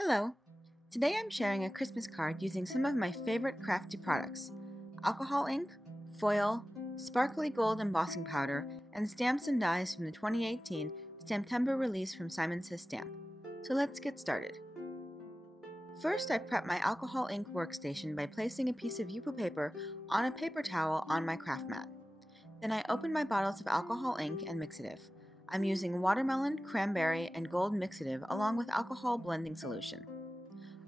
Hello! Today I'm sharing a Christmas card using some of my favorite crafty products: alcohol ink, foil, sparkly gold embossing powder, and stamps and dies from the 2018 Stamptember release from Simon Says Stamp. So let's get started. First, I prep my alcohol ink workstation by placing a piece of Yupo paper on a paper towel on my craft mat. Then I open my bottles of alcohol ink and mixative. I'm using watermelon, cranberry, and gold mixative along with alcohol blending solution.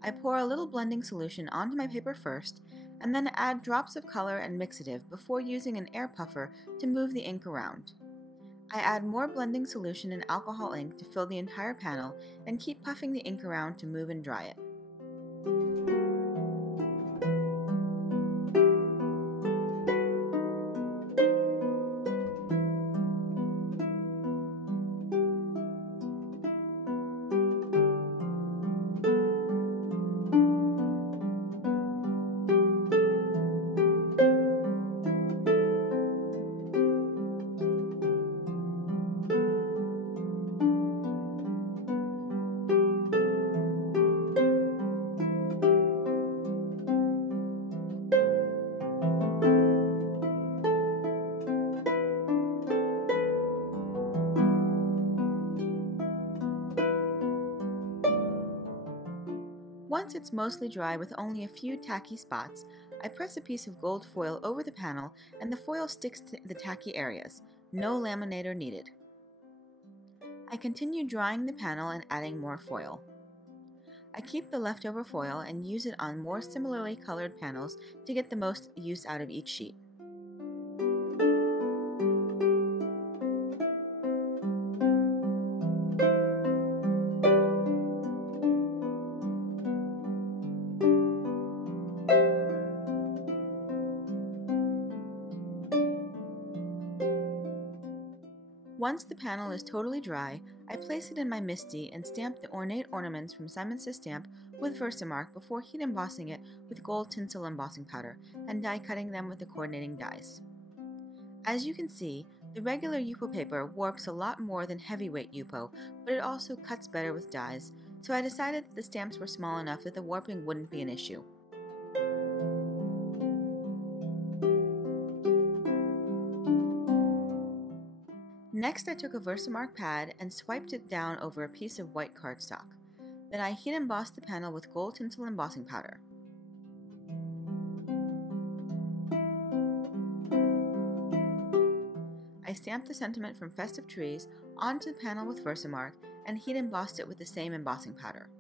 I pour a little blending solution onto my paper first, and then add drops of color and mixative before using an air puffer to move the ink around. I add more blending solution and alcohol ink to fill the entire panel and keep puffing the ink around to move and dry it. Once it's mostly dry with only a few tacky spots, I press a piece of gold foil over the panel and the foil sticks to the tacky areas. No laminator needed. I continue drying the panel and adding more foil. I keep the leftover foil and use it on more similarly colored panels to get the most use out of each sheet. Once the panel is totally dry, I place it in my MISTI and stamp the ornate ornaments from Simon Says Stamp with Versamark before heat embossing it with gold tinsel embossing powder and die cutting them with the coordinating dies. As you can see, the regular Yupo paper warps a lot more than heavyweight Yupo, but it also cuts better with dies, so I decided that the stamps were small enough that the warping wouldn't be an issue. Next, I took a Versamark pad and swiped it down over a piece of white cardstock. Then I heat embossed the panel with gold tinsel embossing powder. I stamped the sentiment from Festive Trees onto the panel with Versamark and heat embossed it with the same embossing powder.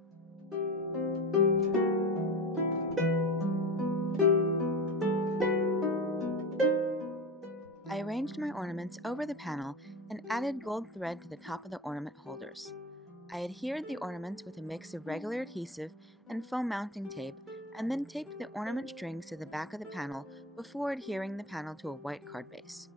I arranged my ornaments over the panel and added gold thread to the top of the ornament holders. I adhered the ornaments with a mix of regular adhesive and foam mounting tape, and then taped the ornament strings to the back of the panel before adhering the panel to a white card base.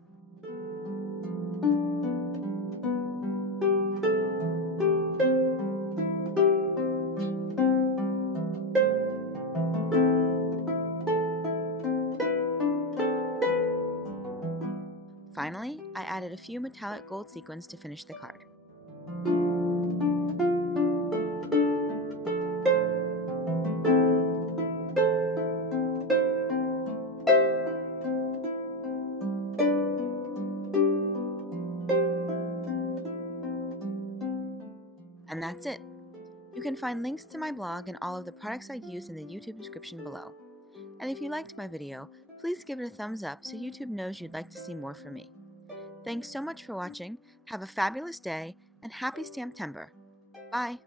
Finally, I added a few metallic gold sequins to finish the card. And that's it. You can find links to my blog and all of the products I use in the YouTube description below. And if you liked my video, please give it a thumbs up so YouTube knows you'd like to see more from me. Thanks so much for watching, have a fabulous day, and happy Stamptember! Bye!